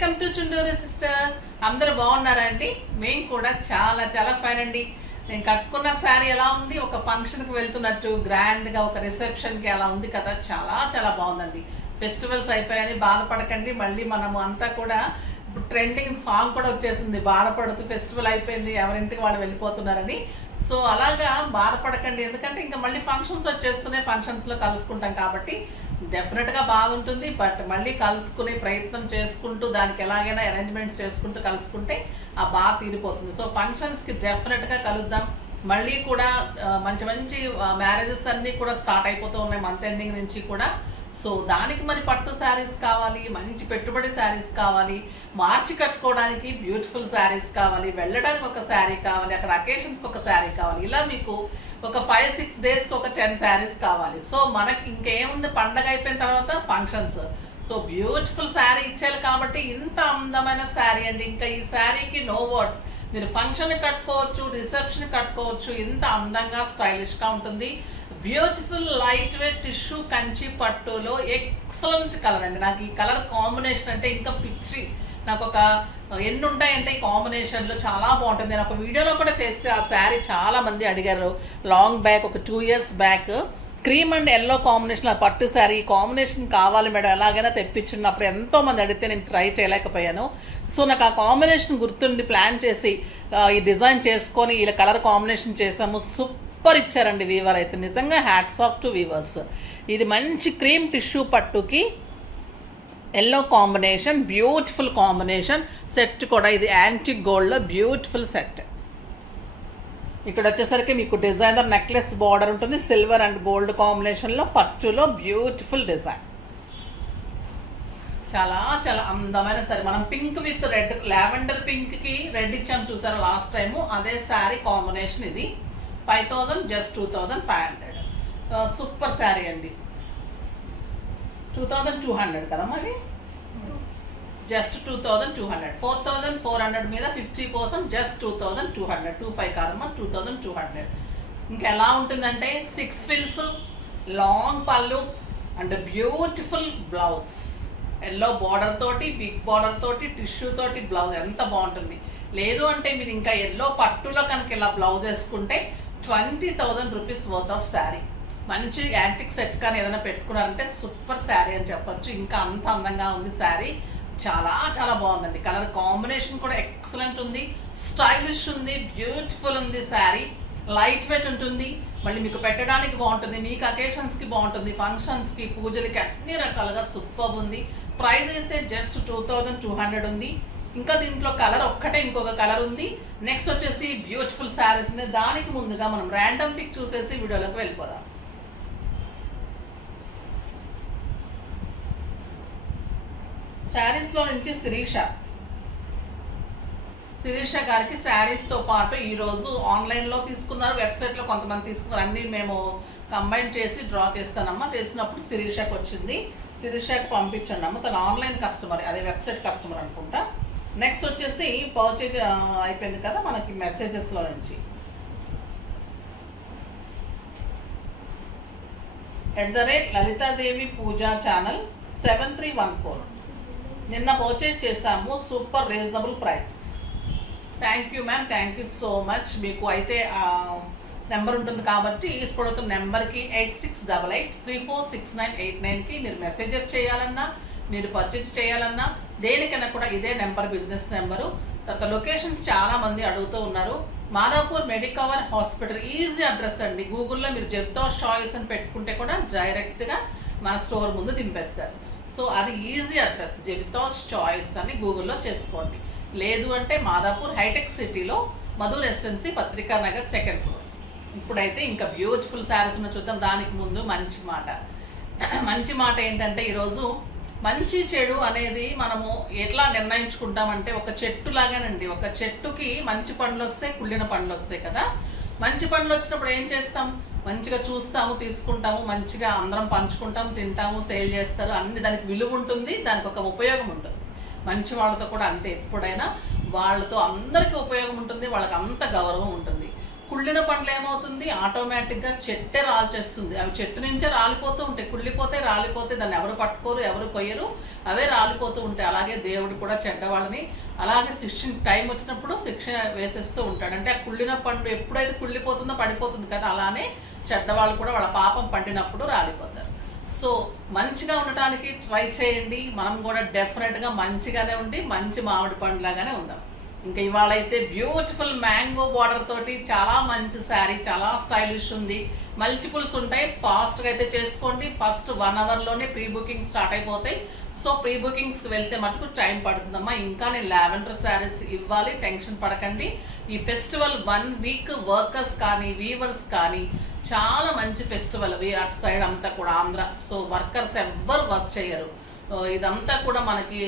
Welcome to Chunduru sisters. అందరూ బాగున్నారా అండి? మేము కూడా చాలా చాలా ఫైన్ అండి. నేను కట్టుకున్న శారీ ఎలా ఉంది, ఒక ఫంక్షన్కి వెళ్తున్నట్టు గ్రాండ్గా ఒక రిసెప్షన్కి అలా ఉంది కదా, చాలా చాలా బాగుందండి. ఫెస్టివల్స్ అయిపోయాయని బాధపడకండి. మళ్ళీ మనము అంతా కూడా ఇప్పుడు ట్రెండింగ్ సాంగ్ కూడా వచ్చేసింది, బాధపడుతూ ఫెస్టివల్ అయిపోయింది ఎవరింటికి వాళ్ళు వెళ్ళిపోతున్నారని. సో అలాగా బాధపడకండి, ఎందుకంటే ఇంకా మళ్ళీ ఫంక్షన్స్ వచ్చేస్తున్నాయి, ఫంక్షన్స్లో కలుసుకుంటాం కాబట్టి డెఫినెట్గా బాగుంటుంది. బట్ మళ్ళీ కలుసుకునే ప్రయత్నం చేసుకుంటూ దానికి ఎలాగైనా అరేంజ్మెంట్స్ చేసుకుంటూ కలుసుకుంటే ఆ బాధ తీరిపోతుంది. సో ఫంక్షన్స్కి డెఫినెట్గా కలుద్దాం. మళ్ళీ కూడా మంచి మంచి మ్యారేజెస్ అన్నీ కూడా స్టార్ట్ అయిపోతూ ఉన్నాయి మంత్ ఎండింగ్ నుంచి కూడా. సో దానికి మరి పట్టు శారీస్ కావాలి, మంచి పెట్టుబడి శారీస్ కావాలి, మార్చి కట్టుకోవడానికి బ్యూటిఫుల్ శారీస్ కావాలి, వెళ్ళడానికి ఒక శారీ కావాలి, అక్కడ అకేషన్స్కి ఒక శారీ కావాలి, ఇలా మీకు ఒక 5-6 డేస్కి ఒక 10 శారీస్ కావాలి. సో మనకి ఇంకేముంది, పండగ అయిపోయిన తర్వాత ఫంక్షన్స్. సో బ్యూటిఫుల్ శారీ ఇచ్చేయాలి కాబట్టి ఇంత అందమైన శారీ అండి. ఇంకా ఈ శారీకి నో వర్డ్స్. మీరు ఫంక్షన్ కట్టుకోవచ్చు, రిసెప్షన్ కట్టుకోవచ్చు, ఇంత అందంగా స్టైలిష్గా ఉంటుంది. Beautiful light weight tissue Kanchi పట్టులో ఎక్సలెంట్ కలర్ అండి. నాకు ఈ కలర్ కాంబినేషన్ అంటే ఇంకా పిచ్చి. నాకు ఒక ఎన్ని ఉంటాయంటే ఈ కాంబినేషన్లో చాలా బాగుంటుంది. నేను ఒక వీడియోలో కూడా చేస్తే ఆ శారీ చాలా మంది అడిగారు లాంగ్ బ్యాక్, ఒక 2 years back. Cream and yellow combination పట్టు శారీ ఈ కాంబినేషన్ కావాలి మేడం, ఎలాగైనా తెప్పించున్నప్పుడు ఎంతోమంది అడిగితే నేను ట్రై చేయలేకపోయాను. సో నాకు ఆ కాంబినేషన్ గుర్తుండి ప్లాన్ చేసి ఈ డిజైన్ చేసుకొని ఇలా కలర్ కాంబినేషన్ చేసాము. సూపర్ ఇచ్చారండి వీవర్ అయితే, నిజంగా హ్యాట్స్ ఆఫ్ టు వీవర్స్. ఇది మంచి క్రీమ్ టిష్యూ పట్టుకి yellow combination, beautiful combination. Set కూడా ఇది యాంటిక్ గోల్డ్లో బ్యూటిఫుల్ సెట్. ఇక్కడ వచ్చేసరికి మీకు డిజైనర్ నెక్లెస్ బార్డర్ ఉంటుంది, సిల్వర్ అండ్ గోల్డ్ కాంబినేషన్లో పట్టులో బ్యూటిఫుల్ డిజైన్. చాలా చాలా అందమైన సారీ. మనం పింక్ విత్ రెడ్, లావెండర్ పింక్కి రెడ్ ఇచ్చాము చూసారా లాస్ట్ టైము, అదే శారీ కాంబినేషన్. ఇది 5000 జస్ట్ 2500. సూపర్ శారీ అండి. 2200 కదమ్మా అవి, జస్ట్ 2200. 4400 మీద 50% జస్ట్ 2200. 25 కాదమ్మా, 2200. ఇంకెలా ఉంటుందంటే 6 ఫిల్స్, లాంగ్ పళ్ళు and beautiful blouse. Yellow border తోటి, బిగ్ బార్డర్ తోటి, టిష్యూ తోటి బ్లౌజ్ ఎంత బాగుంటుంది. లేదు అంటే మీరు ఇంకా ఎల్లో పట్టులో కనుక ఇలా బ్లౌజ్ వేసుకుంటే 20,000 రూపీస్ వర్త్ ఆఫ్ శారీ. మంచి యాంటిక్ సెట్ కానీ ఏదైనా పెట్టుకున్నారంటే సూపర్ శారీ అని చెప్పొచ్చు. ఇంకా అంత అందంగా ఉంది శారీ, చాలా చాలా బాగుందండి. కలర్ కాంబినేషన్ కూడా ఎక్సలెంట్ ఉంది, స్టైలిష్ ఉంది, బ్యూటిఫుల్ ఉంది శారీ. లైట్ వెయిట్ ఉంటుంది, మళ్ళీ మీకు పెట్టడానికి బాగుంటుంది, మీకు అకేషన్స్కి బాగుంటుంది, ఫంక్షన్స్కి, పూజలకి అన్ని రకాలుగా సూపర్ ఉంది. ప్రైస్ అయితే జస్ట్ 2200 ఉంది. ఇంకా దీంట్లో కలర్ ఒక్కటే, ఇంకొక కలర్ ఉంది. నెక్స్ట్ వచ్చేసి బ్యూటిఫుల్ శారీస్ ఉంది. దానికి ముందుగా మనం ర్యాండమ్ పిక్ చూసేసి వీడియోలోకి వెళ్ళిపోదాం. శారీస్లో నుంచి శిరీష గారికి శారీస్తో పాటు ఈరోజు ఆన్లైన్లో తీసుకున్నారు, వెబ్సైట్లో కొంతమంది తీసుకున్నారు, అన్నీ మేము కంబైన్ చేసి డ్రా చేస్తానమ్మా. చేసినప్పుడు శిరీషకు వచ్చింది, శిరీషకు పంపించండి అమ్మ. తన ఆన్లైన్ కస్టమర్, అదే వెబ్సైట్ కస్టమర్ అనుకుంటా. నెక్స్ట్ వచ్చేసి పర్చేజ్ అయిపోయింది కదా మనకి మెసేజెస్లో నుంచి. @లలితాదేవి పూజా ఛానల్ 7314. నిన్న పర్చేజ్ చేసాము, super reasonable price. Thank you ma'am, thank you so much. మీకు అయితే నెంబర్ ఉంటుంది కాబట్టి ఈస్పడుతున్న నెంబర్కి 8688346989కి మీరు మెసేజెస్ చేయాలన్నా, మీరు పర్చేజ్ చేయాలన్నా, దేనికైనా కూడా ఇదే నెంబర్, బిజినెస్ నెంబరు. తర్వాత లొకేషన్స్ చాలామంది అడుగుతూ ఉన్నారు. Madhapur Medicover hospital easy address అండి. గూగుల్లో మీరు జెప్తోస్ చాయిస్ అని పెట్టుకుంటే కూడా డైరెక్ట్గా మన స్టోర్ ముందు దింపేస్తారు. సో అది ఈజీ అడ్రస్, జెప్తోస్ చాయిస్ అని గూగుల్లో చేసుకోండి. లేదు అంటే మాదాపూర్ హైటెక్ సిటీలో మధు రెసిడెన్సీ, పత్రికా నగర్, 2nd floor. ఇప్పుడైతే ఇంకా బ్యూటిఫుల్ శారీస్ ఉన్న చూద్దాం. దానికి ముందు మంచి మాట ఏంటంటే, ఈరోజు మంచి చెడు అనేది మనము ఎట్లా నిర్ణయించుకుంటామంటే, ఒక చెట్టు లాగానండి. ఒక చెట్టుకి మంచి పండ్లు వస్తాయి, కుళ్ళిన పండ్లు వస్తాయి కదా. మంచి పండ్లు వచ్చినప్పుడు ఏం చేస్తాం, మంచిగా చూస్తాము, తీసుకుంటాము, మంచిగా అందరం పంచుకుంటాము, తింటాము, సేల్ చేస్తారు, అన్ని దానికి విలువ ఉంటుంది, దానికి ఒక ఉపయోగం ఉంటుంది. మంచి వాళ్ళతో కూడా అంతే, ఎప్పుడైనా వాళ్ళతో అందరికీ ఉపయోగం ఉంటుంది, వాళ్ళకి అంత గౌరవం ఉంటుంది. కుళ్ళిన పండ్లు ఏమవుతుంది, ఆటోమేటిక్గా చెట్టే రాల్చేస్తుంది. అవి చెట్టు నుంచే రాలిపోతూ ఉంటాయి, కుళ్ళిపోతే రాలిపోతే దాన్ని ఎవరు పట్టుకోరు, ఎవరు కొయ్యరు, అవే రాలిపోతూ ఉంటాయి. అలాగే దేవుడు కూడా చెడ్డవాళ్ళని అలాగే శిక్ష టైం వచ్చినప్పుడు శిక్ష వేసేస్తూ ఉంటాడు. అంటే ఆ కుళ్ళిన పండు ఎప్పుడైతే కుళ్ళిపోతుందో పడిపోతుంది కదా, అలానే చెడ్డవాళ్ళు కూడా వాళ్ళ పాపం పండినప్పుడు రాలిపోతారు. సో మంచిగా ఉండటానికి ట్రై చేయండి. మనం కూడా డెఫినెట్గా మంచిగానే ఉండి మంచి మామిడి పండులాగానే ఉందాం. ఇంకా ఇవాళ అయితే బ్యూటిఫుల్ మ్యాంగో బార్డర్ తోటి చాలా మంచి శారీ, చాలా స్టైలిష్ ఉంది. మల్టిపుల్స్ ఉంటాయి. ఫాస్ట్గా అయితే చేసుకోండి. ఫస్ట్ 1 అవర్లోనే ప్రీ బుకింగ్ స్టార్ట్ అయిపోతాయి. సో ప్రీ బుకింగ్స్కి వెళ్తే మటుకు టైం పడుతుందమ్మా. ఇంకా నేను లావెండర్ శారీస్ ఇవ్వాలి, టెన్షన్ పడకండి. ఈ ఫెస్టివల్ 1 వీక్ వర్కర్స్ కానీ వీవర్స్ కానీ చాలా మంచి ఫెస్టివల్. అటు సైడ్ అంతా కూడా ఆంధ్ర, సో వర్కర్స్ ఎవ్వరు వర్క్ చేయరు. ఇదంతా కూడా మనకి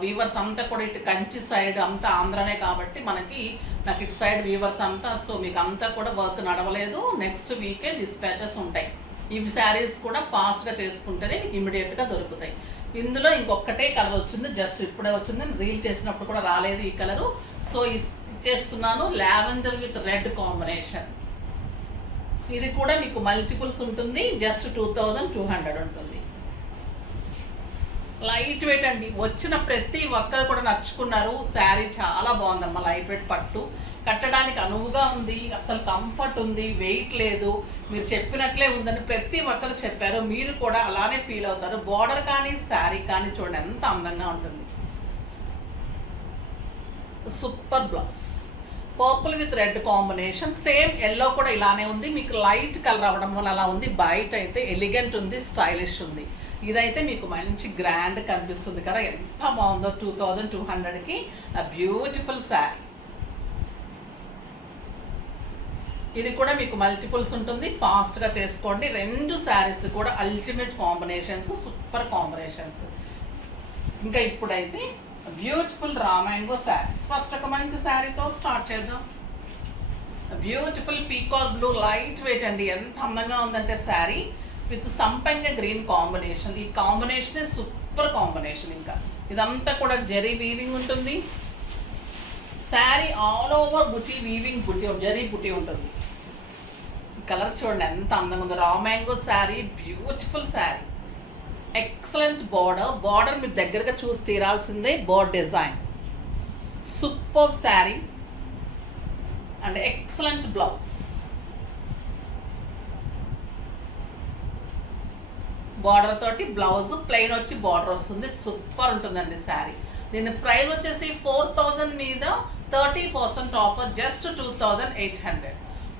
వీవర్స్ అంతా కూడా ఇటు కంచి సైడ్ అంతా ఆంధ్రనే కాబట్టి మనకి నాకు ఇటు సైడ్ వీవర్స్ అంతా, సో మీకు అంతా కూడా వర్క్ నడవలేదు. నెక్స్ట్ వీకే డిస్పాచెస్ ఉంటాయి. ఇవి శారీస్ కూడా ఫాస్ట్గా చేసుకుంటేనే ఇమీడియట్గా దొరుకుతాయి. ఇందులో ఇంకొకటే కలర్ వచ్చింది, జస్ట్ ఇప్పుడే వచ్చింది, రీల్ చేసినప్పుడు కూడా రాలేదు ఈ కలరు. సో ఇచ్చేస్తున్నాను లావెండర్ విత్ రెడ్ కాంబినేషన్. ఇది కూడా మీకు మల్టిపుల్స్ ఉంటుంది, జస్ట్ 2200 ఉంటుంది. లైట్ వెయిట్ అండి. వచ్చిన ప్రతి ఒక్కరు కూడా నచ్చుకున్నారు. శారీ చాలా బాగుందమ్మా, లైట్ వెయిట్ పట్టు, కట్టడానికి అనువుగా ఉంది, అసలు కంఫర్ట్ ఉంది, వెయిట్ లేదు, మీరు చెప్పినట్లే ఉందని ప్రతి ఒక్కరు చెప్పారు. మీరు కూడా అలానే ఫీల్ అవుతారు. బార్డర్ కానీ శారీ కానీ చూడండి ఎంత అందంగా ఉంటుంది. Super blouse, purple with red combination, same yellow కూడా ఇలానే ఉంది. మీకు లైట్ కలర్ అవ్వడం వల్ల అలా ఉంది. బయట అయితే ఎలిగెంట్ ఉంది, స్టైలిష్ ఉంది. ఇదైతే మీకు మంచి గ్రాండ్ కనిపిస్తుంది కదా, ఎంత బాగుందో. 2200కి బ్యూటిఫుల్ శారీ. ఇది కూడా మీకు మల్టిపుల్స్ ఉంటుంది, ఫాస్ట్గా చేసుకోండి. 2 శారీస్ కూడా అల్టిమేట్ కాంబినేషన్స్, సూపర్ కాంబినేషన్స్. ఇంకా ఇప్పుడైతే beautiful raw mango saris. First ఒక మంచి శారీతో స్టార్ట్ చేద్దాం. Beautiful peacock blue, light weight అండి. ఎంత అందంగా ఉందంటే శారీ విత్ సంపంగ గ్రీన్ కాంబినేషన్. ఈ కాంబినేషనే సూపర్ కాంబినేషన్. ఇంకా ఇదంతా కూడా జరీ వీవింగ్ ఉంటుంది. శారీ ఆల్ ఓవర్ బుటీ వీవింగ్, బుటీ జరీ బుటీ ఉంటుంది. కలర్ చూడండి ఎంత అందంగా ఉంది. Raw mango sari, beautiful sari, excellent border. Border మీరు దగ్గరగా చూసి తీరాల్సిందే. Board design, super sari and excellent blouse. Border తోటి బ్లౌజ్ ప్లెయిన్ వచ్చి బార్డర్ వస్తుంది. సూపర్ ఉంటుందండి శారీ. దీని ప్రైస్ వచ్చేసి 4000 మీద 30% ఆఫర్, జస్ట్ 2800.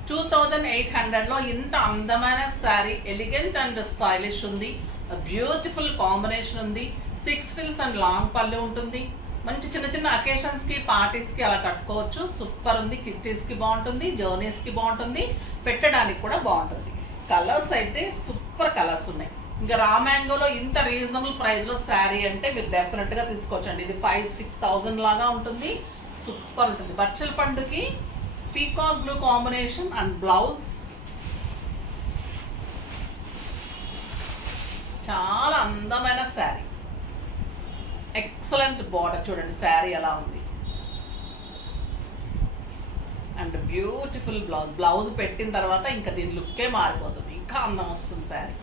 2800లో ఇంత అందమైన శారీ, ఎలిగెంట్ అండ్ స్టైలిష్ ఉంది. బ్యూటిఫుల్ కాంబినేషన్ ఉంది. 6 ఫిల్స్ అండ్ లాంగ్ పళ్ళు ఉంటుంది. మంచి చిన్న చిన్న అకేషన్స్కి, పార్టీస్కి అలా కట్టుకోవచ్చు. సూపర్ ఉంది. కిట్టీస్కి బాగుంటుంది, జర్నీస్కి బాగుంటుంది, పెట్టడానికి కూడా బాగుంటుంది. కలర్స్ అయితే సూపర్ కలర్స్ ఉన్నాయి. ఇంకా రా మ్యాంగోలో ఇంత రీజనబుల్ ప్రైస్లో శారీ అంటే మీరు డెఫినెట్గా తీసుకోవచ్చండి. ఇది 5-6,000 లాగా ఉంటుంది. సూపర్ ఉంటుంది. బచ్చల పండుకి peacock blue combination and blouse. చాలా అందమైన శారీ, ఎక్సలెంట్ బార్డర్. చూడండి శారీ ఎలా ఉంది అండ్ బ్యూటిఫుల్ బ్లౌజ్. బ్లౌజ్ పెట్టిన తర్వాత ఇంకా దీని లుక్కే మారిపోతుంది, ఇంకా అందం వస్తుంది శారీ.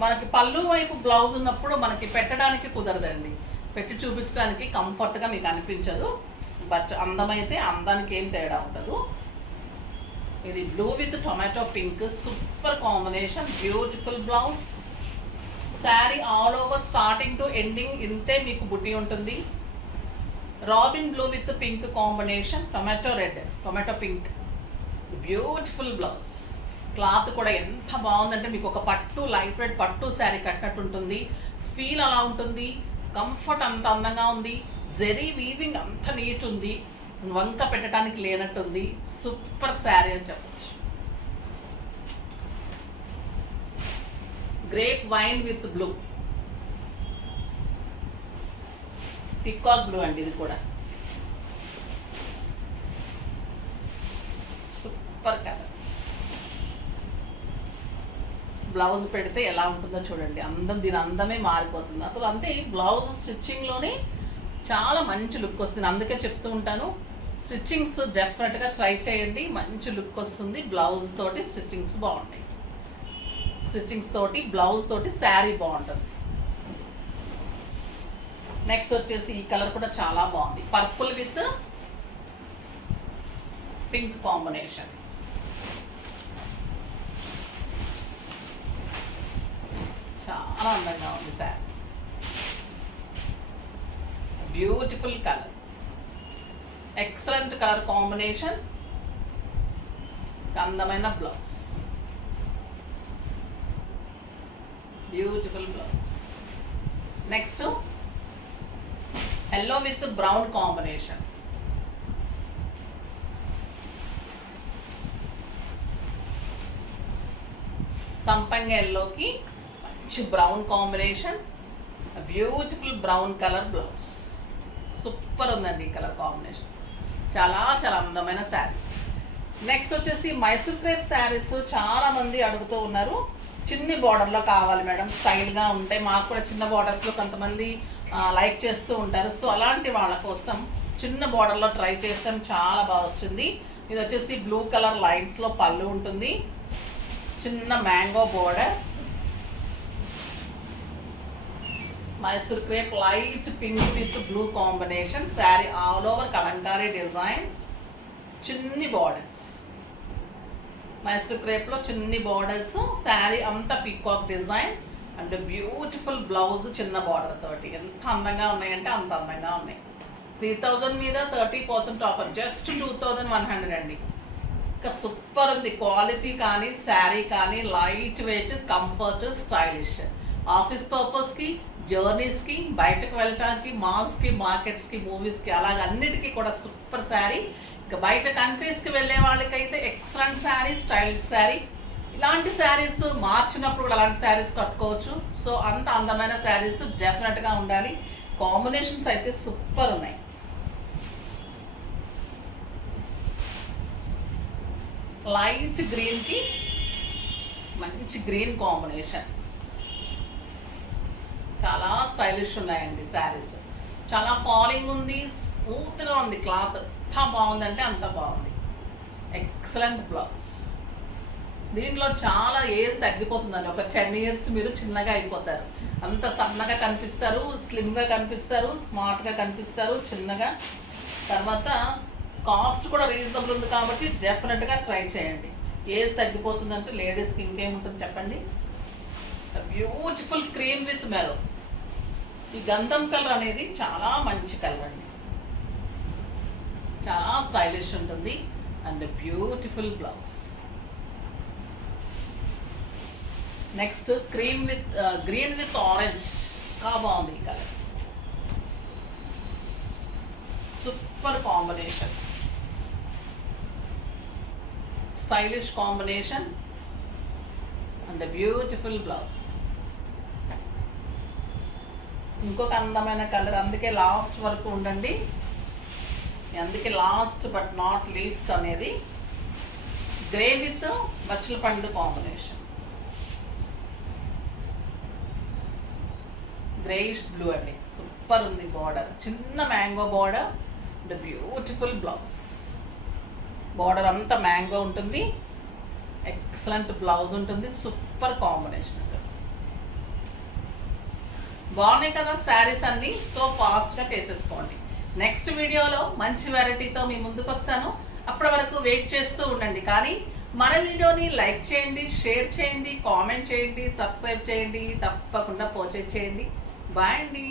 మనకి పళ్ళు వైపు బ్లౌజ్ ఉన్నప్పుడు మనకి పెట్టడానికి కుదరదండి, పెట్టి చూపించడానికి కంఫర్ట్గా మీకు అనిపించదు. బట్ అందమైతే అందానికి ఏం తేడా ఉండదు. ఇది blue with tomato pink, super combination, beautiful blouse. Sari all over starting to ending ఇంతే మీకు బుట్టి ఉంటుంది. Robin blue with pink combination, tomato red, tomato pink, beautiful blouse. Cloth కూడా ఎంత బాగుందంటే మీకు ఒక పట్టు, లైట్ వెయిట్ పట్టు శారీ కట్టినట్టు ఉంటుంది. ఫీల్ అలా ఉంటుంది. కంఫర్ట్ అంత అందంగా ఉంది. జరీ వీవింగ్ అంత నీట్ ఉంది. వంక పెట్టడానికి లేనట్టుంది. సూపర్ శారీ అని చెప్పచ్చు. Grape wine with blue, peacock blue అండి. ఇది కూడా సూపర్ కలర్. బ్లౌజ్ పెడితే ఎలా ఉంటుందో చూడండి. అందం, దీని అందమే మారిపోతుంది అసలు. అంటే బ్లౌజ్ స్టిచ్చింగ్లోనే చాలా మంచి లుక్ వస్తుంది. అందుకే చెప్తూ ఉంటాను, స్టిచ్చింగ్స్ డెఫినెట్గా ట్రై చేయండి, మంచి లుక్ వస్తుంది. బ్లౌజ్ తోటి స్టిచ్చింగ్స్ బాగుంటాయి, స్టిచ్చింగ్స్ తోటి బ్లౌజ్ తోటి శారీ బాగుంటుంది. నెక్స్ట్ వచ్చేసి ఈ కలర్ కూడా చాలా బాగుంది, పర్పుల్ విత్ పింక్ కాంబినేషన్. చాలా అందంగా ఉంది sari, beautiful colour, excellent colour combination, అందమైన blouse, beautiful blouse. Next yellow with brown combination. సంపంగి ఎల్లోకి మంచి brown combination, beautiful brown colour blouse. Super ఉందండి ఈ కలర్ కాంబినేషన్, చాలా చాలా అందమైన శారీస్. నెక్స్ట్ వచ్చేసి మైసూర్ క్రేప్ శారీస్ చాలా మంది అడుగుతూ ఉన్నారు. చిన్ని బార్డర్లో కావాలి మేడం, స్టైల్గా ఉంటాయి. మాకు కూడా చిన్న బార్డర్స్లో కొంతమంది లైక్ చేస్తూ ఉంటారు. సో అలాంటి వాళ్ళ కోసం చిన్న బార్డర్లో ట్రై చేసాం, చాలా బాగా వచ్చింది. ఇది వచ్చేసి బ్లూ కలర్ లైన్స్లో పళ్ళు ఉంటుంది, చిన్న mango border, Mysore crepe light pink with blue combination. Sari all over Kalamkari design, చిన్ని బార్డర్స్, మైసూర్ క్రేప్లో చిన్ని బార్డర్స్, శారీ అంతా peacock design and beautiful blouse చిన్న బార్డర్ తోటి. ఎంత అందంగా ఉన్నాయంటే అంత అందంగా ఉన్నాయి. 3000 మీద 30% ఆఫర్, జస్ట్ 2100 అండి. ఇంకా సూపర్ ఉంది క్వాలిటీ కానీ శారీ కానీ, light weight, comfort, stylish. Office పర్పస్కి, జర్నీస్కి, బయటకు వెళ్ళటానికి, మాల్స్కి, మార్కెట్స్కి, మూవీస్కి, అలాగే అన్నిటికీ కూడా సూపర్ శారీ. ఇంకా బయట కంట్రీస్కి వెళ్ళే వాళ్ళకైతే ఎక్సలెంట్ శారీ, స్టైలిష్ శారీ. ఇలాంటి శారీస్ మార్చినప్పుడు కూడా అలాంటి శారీస్ కట్టుకోవచ్చు. సో అంత అందమైన శారీస్ డెఫినెట్గా ఉండాలి. కాంబినేషన్స్ అయితే సూపర్ ఉన్నాయి. లైట్ గ్రీన్కి మంచి గ్రీన్ కాంబినేషన్, చాలా స్టైలిష్ ఉన్నాయండి శారీస్. చాలా ఫాలింగ్ ఉంది, స్మూత్గా ఉంది క్లాత్, ఎంత బాగుందంటే అంత బాగుంది. Excellent blouse. దీంట్లో చాలా ఏజ్ తగ్గిపోతుందండి. ఒక 10 years మీరు చిన్నగా అయిపోతారు, అంత సన్నగా కనిపిస్తారు, స్లిమ్గా కనిపిస్తారు, స్మార్ట్గా కనిపిస్తారు, చిన్నగా. తర్వాత కాస్ట్ కూడా రీజనబుల్ ఉంది కాబట్టి డెఫినెట్గా ట్రై చేయండి. ఏజ్ తగ్గిపోతుందంటే లేడీస్కి ఇంకేముంటుంది చెప్పండి. Beautiful cream with maroon. ఈ గంధం కలర్ అనేది చాలా మంచి కలర్ అండి, చాలా స్టైలిష్ ఉంటుంది and beautiful blouse. Next cream with green with orange, కా బాగుంది ఈ colour, super combination, stylish combination and beautiful blouse. ఇంకొక అందమైన కలర్, అందుకే లాస్ట్ వరకు ఉండండి, అందుకే లాస్ట్ బట్ నాట్ లీస్ట్ అనేది గ్రే విత్ బచ్చల పండు కాంబినేషన్, గ్రేయిష్ బ్లూ అండి. సూపర్ ఉంది బార్డర్, చిన్న mango border and beautiful blouse. Border అంతా మ్యాంగో ఉంటుంది, ఎక్సలెంట్ బ్లౌజ్ ఉంటుంది, సూపర్ కాంబినేషన్. బాగున్నాయి కదా శారీస్ అన్నీ. సో ఫాస్ట్గా చేసేసుకోండి. నెక్స్ట్ వీడియోలో మంచి వెరైటీతో మీ ముందుకు వస్తాను. అప్పటి వరకు వెయిట్ చేస్తూ ఉండండి. కానీ మన వీడియోని లైక్ చేయండి, షేర్ చేయండి, కామెంట్ చేయండి, సబ్స్క్రైబ్ చేయండి, తప్పకుండా పర్చేజ్ చేయండి. బాయ్ అండి.